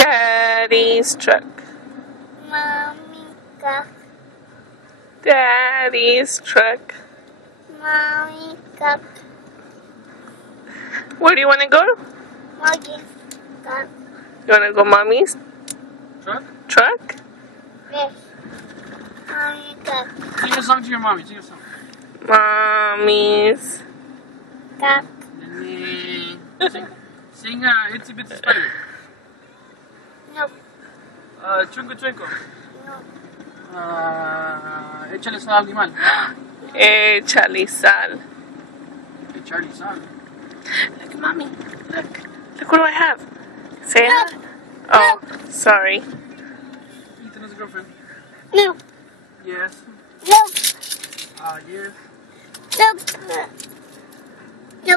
Daddy's truck. Mommy truck. Daddy's truck. Mommy truck. Where do you want to go? Mommy's truck. You want to go mommy's truck? Yes. Mommy truck. Sing a song to your mommy. Sing a song. Mommy's. Truck. Sing Itsy Bitsy Spider. No. Twinkle Twinkle. No. Échale sal al animal. Échale sal. Échale sal. Look, mommy. Look. Look what do I have. Say it. Oh, sorry. Ethan has a girlfriend. No. Yes. No. Yes. No. No. No.